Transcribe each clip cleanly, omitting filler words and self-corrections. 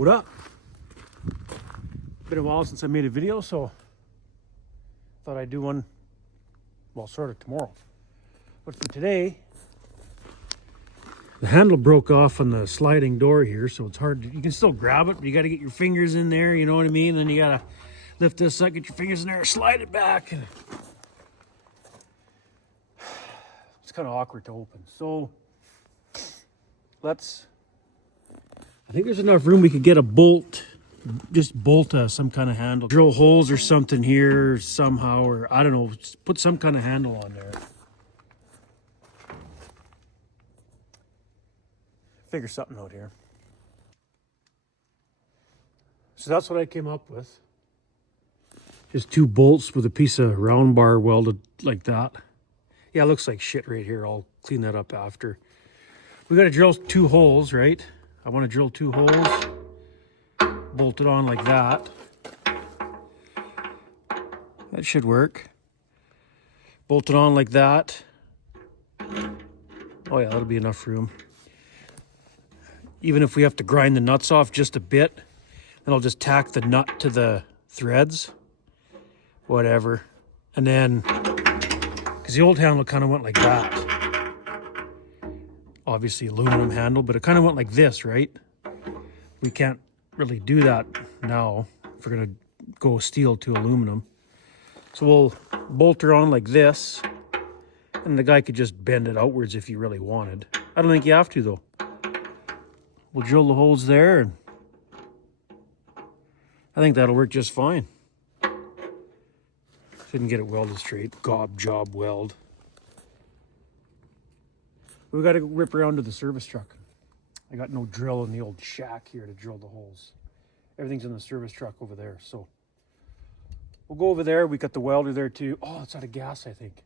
What up? Been a while since I made a video, so thought I'd do one, well, sort of tomorrow. But for today, the handle broke off on the sliding door here, so it's hard to, you can still grab it, but you got to get your fingers in there, you know what I mean? Then you got to lift this up, get your fingers in there, slide it back. It's kind of awkward to open. So I think there's enough room we could get a bolt, just bolt some kind of handle. Drill holes or something here somehow, or I don't know, just put some kind of handle on there. Figure something out here. So that's what I came up with. Just 2 bolts with a piece of round bar welded like that. Yeah, it looks like shit right here. I'll clean that up after. We got to drill 2 holes, right? I want to drill 2 holes. Bolt it on like that. That should work. Bolt it on like that. Oh yeah, that'll be enough room. Even if we have to grind the nuts off just a bit, then I'll just tack the nut to the threads. Whatever. And then, because the old handle kind of went like that. Obviously aluminum handle, but it kind of went like this, right? We can't really do that now if we're going to go steel to aluminum. So we'll bolt her on like this, and the guy could just bend it outwards if he really wanted. I don't think you have to though. We'll drill the holes there, and I think that'll work just fine. Didn't get it welded straight. Gob job weld. We've got to rip around to the service truck. I got no drill in the old shack here to drill the holes. Everything's in the service truck over there, so we'll go over there. We got the welder there too. Oh, it's out of gas, I think.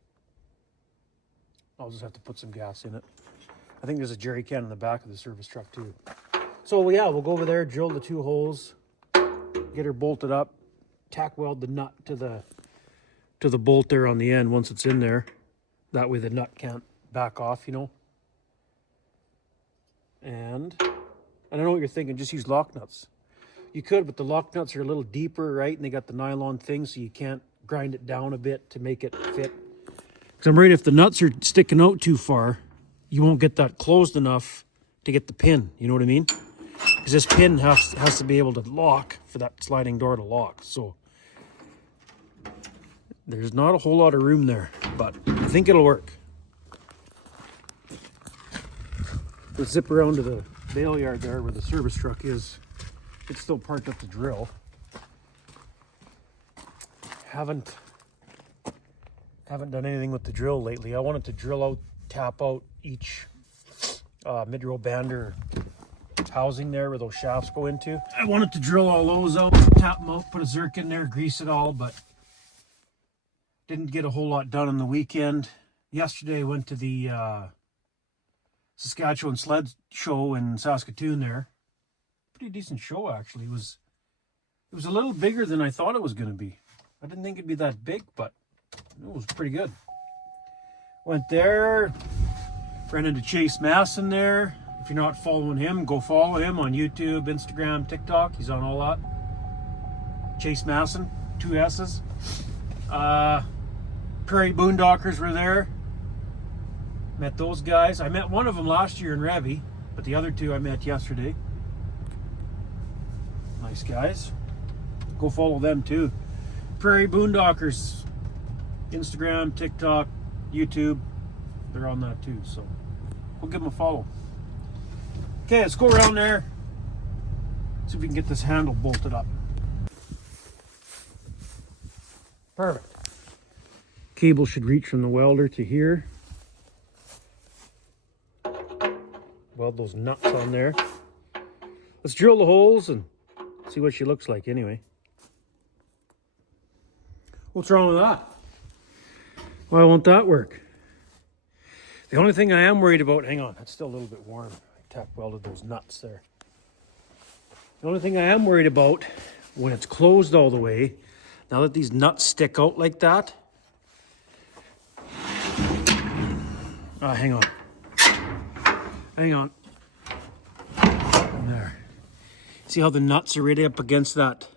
I'll just have to put some gas in it. I think there's a jerry can in the back of the service truck too. So yeah, we'll go over there, drill the 2 holes, get her bolted up, tack weld the nut to the bolt there on the end once it's in there. That way the nut can't back off, you know. And I don't know what you're thinking, just use lock nuts. You could, but the lock nuts are a little deeper, right? And they got the nylon thing, so you can't grind it down a bit to make it fit. Because I'm worried if the nuts are sticking out too far, you won't get that closed enough to get the pin, you know what I mean? Because this pin has to be able to lock for that sliding door to lock. So there's not a whole lot of room there, but I think it'll work. Let's zip around to the bale yard there where the service truck is. It's still parked up to drill. Haven't done anything with the drill lately. I wanted to drill out, tap out each mid-row bander housing there where those shafts go into. I wanted to drill all those out, tap them out, put a zerk in there, grease it all, but didn't get a whole lot done on the weekend. Yesterday I went to the Saskatchewan sled show in Saskatoon there. Pretty decent show actually. It was a little bigger than I thought it was going to be. I didn't think it'd be that big, but it was pretty good. Went there, ran into Chase Masson there. If you're not following him, go follow him on YouTube, Instagram, TikTok. He's on all that. Chase Masson, 2 S's. Prairie Boondockers were there. Met those guys. I met one of them last year in Revy, but the other 2 I met yesterday. Nice guys. Go follow them too. Prairie Boondockers, Instagram, TikTok, YouTube. They're on that too, so we'll give them a follow. Okay, let's go around there. See if we can get this handle bolted up. Perfect. Cable should reach from the welder to here. Weld those nuts on there. Let's drill the holes and see what she looks like anyway. What's wrong with that? Why won't that work? The only thing I am worried about, hang on, that's still a little bit warm. I tack welded those nuts there. The only thing I am worried about when it's closed all the way, now that these nuts stick out like that. Hang on. Hang on. There. See how the nuts are right up against that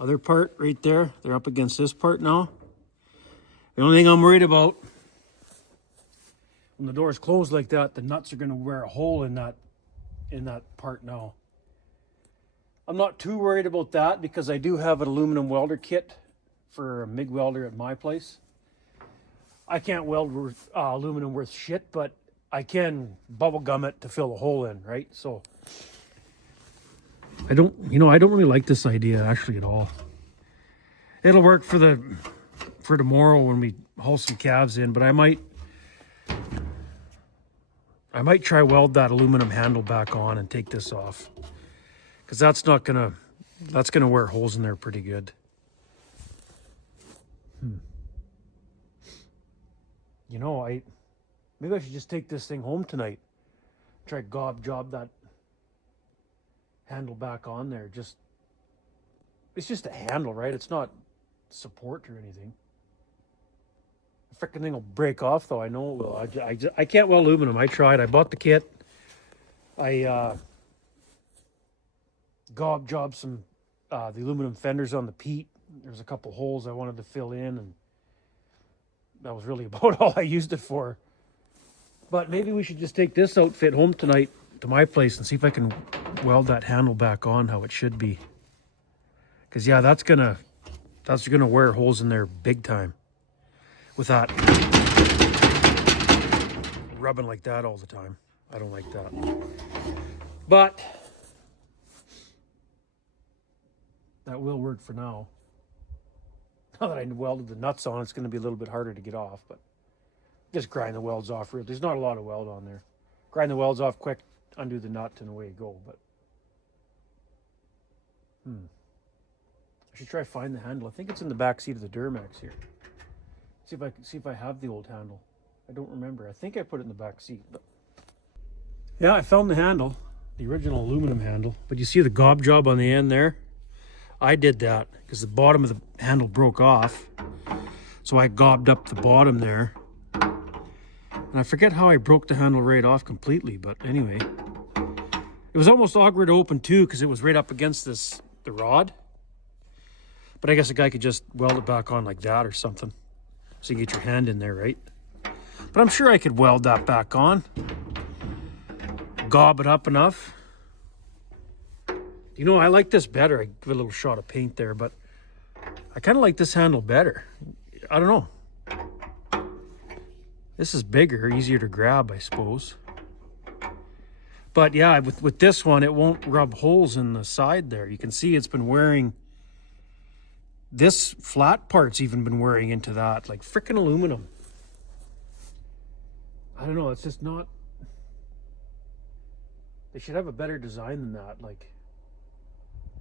other part right there? They're up against this part now. The only thing I'm worried about, when the door is closed like that, the nuts are going to wear a hole in that part now. I'm not too worried about that because I do have an aluminum welder kit for a MIG welder at my place. I can't weld aluminum worth shit, but I can bubble gum it to fill a hole in, right? So I don't really like this idea actually at all. It'll work for tomorrow when we haul some calves in, but I might try weld that aluminum handle back on and take this off, because that's gonna wear holes in there pretty good. You know, maybe I should just take this thing home tonight. Try job that handle back on there. It's just a handle, right? It's not support or anything. The frickin' thing will break off though. I know it will. I can't weld aluminum. I tried. I bought the kit. I jobbed some the aluminum fenders on the Pete. There's a couple holes I wanted to fill in, and that was really about all I used it for. But maybe we should just take this outfit home tonight to my place and see if I can weld that handle back on how it should be. Because yeah, that's gonna wear holes in there big time with that rubbing like that all the time. I don't like that. But that will work for now. Now that I welded the nuts on, it's going to be a little bit harder to get off, but just grind the welds off real. There's not a lot of weld on there. Grind the welds off quick, undo the nut, and away you go. But I should try to find the handle. I think it's in the back seat of the Duramax here. See if I have the old handle. I don't remember. I think I put it in the back seat. But yeah, I found the handle, the original aluminum handle. But you see the gob job on the end there? I did that because the bottom of the handle broke off. So I gobbed up the bottom there. And I forget how I broke the handle right off completely, but anyway. It was almost awkward to open too because it was right up against the rod. But I guess a guy could just weld it back on like that or something. So you get your hand in there, right? But I'm sure I could weld that back on. Gob it up enough. You know, I like this better. I give it a little shot of paint there, but I kind of like this handle better. I don't know. This is bigger, easier to grab, I suppose. But yeah, with this one, it won't rub holes in the side there. You can see it's been wearing, this flat part's even been wearing into that, like frickin' aluminum. I don't know, it's just not, they should have a better design than that. Like,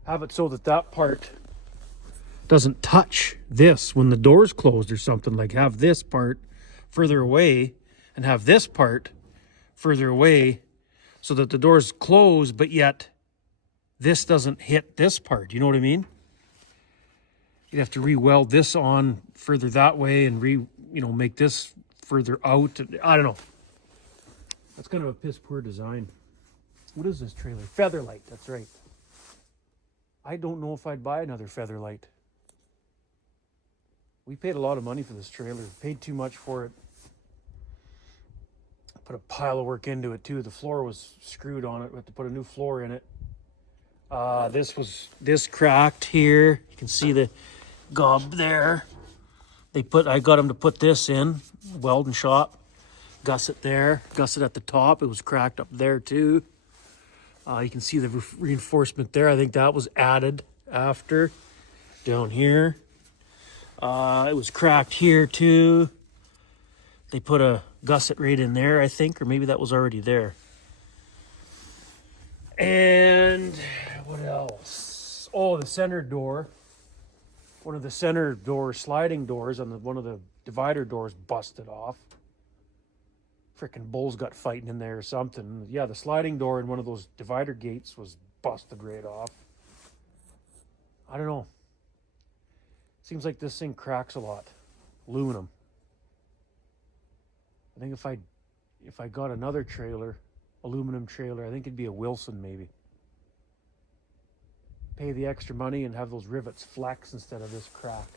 have it so that part doesn't touch this when the door's closed or something. Like, have this part further away and have this part further away so that the door's closed, but yet this doesn't hit this part. You know what I mean? You'd have to re-weld this on further that way and make this further out. I don't know. That's kind of a piss poor design. What is this trailer? Featherlight, that's right. I don't know if I'd buy another Featherlight. We paid a lot of money for this trailer. Paid too much for it. Put a pile of work into it too. The floor was screwed on it. We had to put a new floor in it. This cracked here. You can see the gob there. I got them to put this in, welding shop. Gusset there, gusset at the top. It was cracked up there too. You can see the reinforcement there. I think that was added after. Down here. It was cracked here too. They put a gusset right in there, I think, or maybe that was already there. And what else? Oh, the center door. One of the center door sliding doors on one of the divider doors busted off. Frickin' bulls got fighting in there or something. Yeah, the sliding door in one of those divider gates was busted right off. I don't know. Seems like this thing cracks a lot. Aluminum. I think if I got another trailer, aluminum trailer, I think it'd be a Wilson maybe. pay the extra money and have those rivets flex instead of this crack.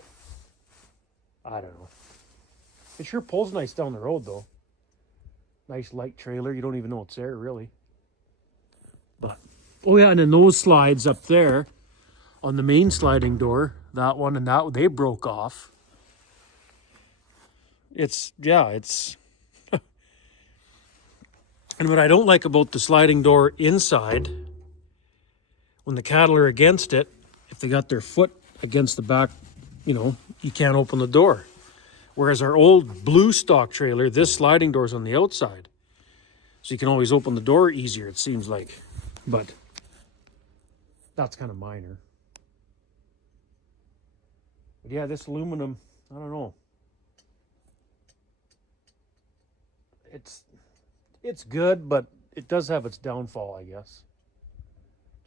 I don't know. It sure pulls nice down the road though. Nice light trailer. You don't even know it's there really. But oh yeah, and then those slides up there on the main sliding door, that one and that, they broke off. It's and what I don't like about the sliding door inside, when the cattle are against it, if they got their foot against the back, you know, you can't open the door. Whereas our old blue stock trailer, this sliding door is on the outside. So you can always open the door easier, it seems like. But that's kind of minor. But yeah, this aluminum, I don't know. It's good, but it does have its downfall, I guess.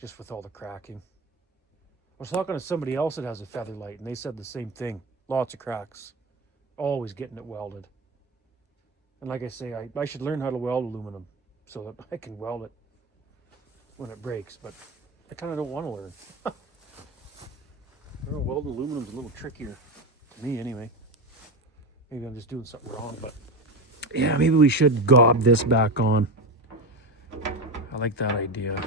Just with all the cracking. I was talking to somebody else that has a Featherlight, and they said the same thing. Lots of cracks. Always getting it welded. And like I say, I should learn how to weld aluminum so that I can weld it when it breaks, but I kind of don't want to learn. I don't know, welding aluminum is a little trickier to me anyway. Maybe I'm just doing something wrong, but yeah, maybe we should gob this back on. I like that idea.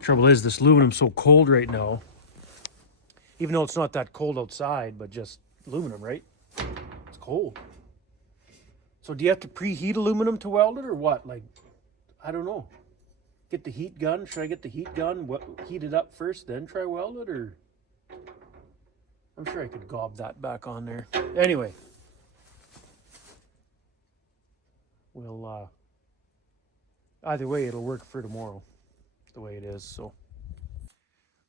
Trouble is, this aluminum's so cold right now. Even though it's not that cold outside, but just aluminum, right? It's cold. So do you have to preheat aluminum to weld it or what? Like, I don't know. Get the heat gun. Should I get the heat gun, heat it up first, then try weld it? Or I'm sure I could gob that back on there. Anyway. We'll, either way, it'll work for tomorrow. The way it is, so.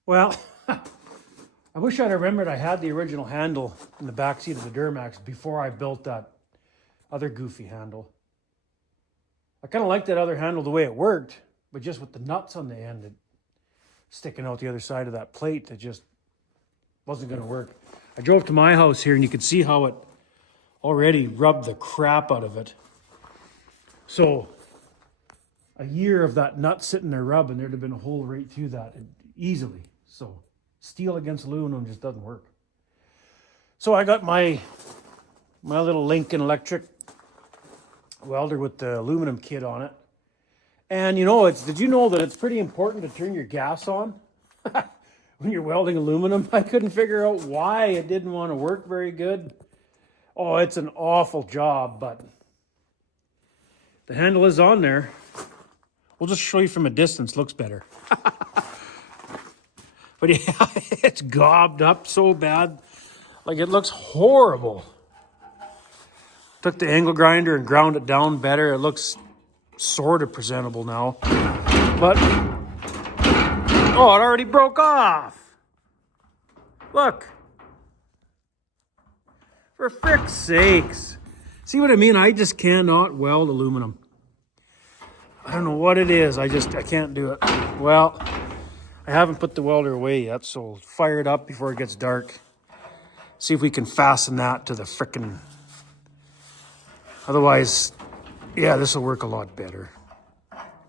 Well, I wish I'd remembered I had the original handle in the back seat of the Duramax before I built that other goofy handle. I kind of liked that other handle the way it worked, but just with the nuts on the end, sticking out the other side of that plate, it just wasn't going to work. I drove to my house here and you could see how it already rubbed the crap out of it. So a year of that nut sitting there rubbing, there'd have been a hole right through that easily. So steel against aluminum just doesn't work. So I got my little Lincoln electric welder with the aluminum kit on it. And you know, did you know that it's pretty important to turn your gas on when you're welding aluminum? I couldn't figure out why it didn't want to work very good. Oh, it's an awful job, but the handle is on there. We'll just show you from a distance, looks better. But yeah, it's gobbed up so bad. Like, it looks horrible. Took the angle grinder and ground it down better. It looks sort of presentable now. But, oh, it already broke off. Look. For frick's sakes. See what I mean? I just cannot weld aluminum. I don't know what it is. I can't do it. Well, I haven't put the welder away yet, so fire it up before it gets dark. See if we can fasten that to the frickin'. Otherwise, yeah, this will work a lot better.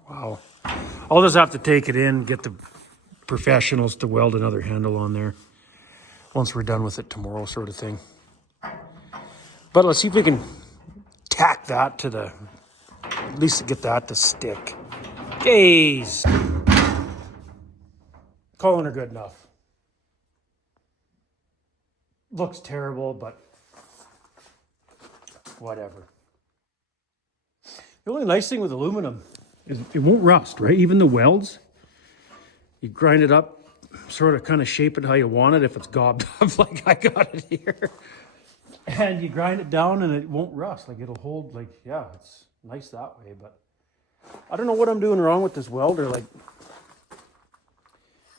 Wow. I'll just have to take it in, get the professionals to weld another handle on there once we're done with it tomorrow, sort of thing. But let's see if we can tack that to at least get that to stick. Jeez. Calling her good enough. Looks terrible, but whatever. The only nice thing with aluminum is it won't rust, right? Even the welds, you grind it up, sort of kind of shape it how you want it if it's gobbed up like I got it here. And you grind it down and it won't rust. Like, it'll hold, like, yeah, it's nice that way. But I don't know what I'm doing wrong with this welder. Like,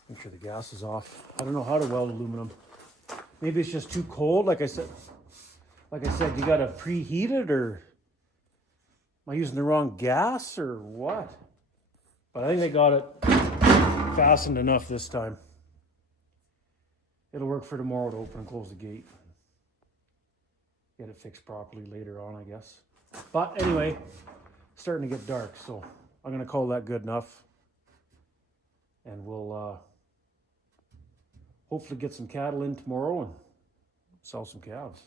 make sure the gas is off. I don't know how to weld aluminum. Maybe it's just too cold. Like I said, you got to preheat it, or am I using the wrong gas or what? But I think they got it fastened enough this time. It'll work for tomorrow to open and close the gate. Get it fixed properly later on, I guess. But anyway, it's starting to get dark, so I'm going to call that good enough. And we'll hopefully get some cattle in tomorrow and sell some calves.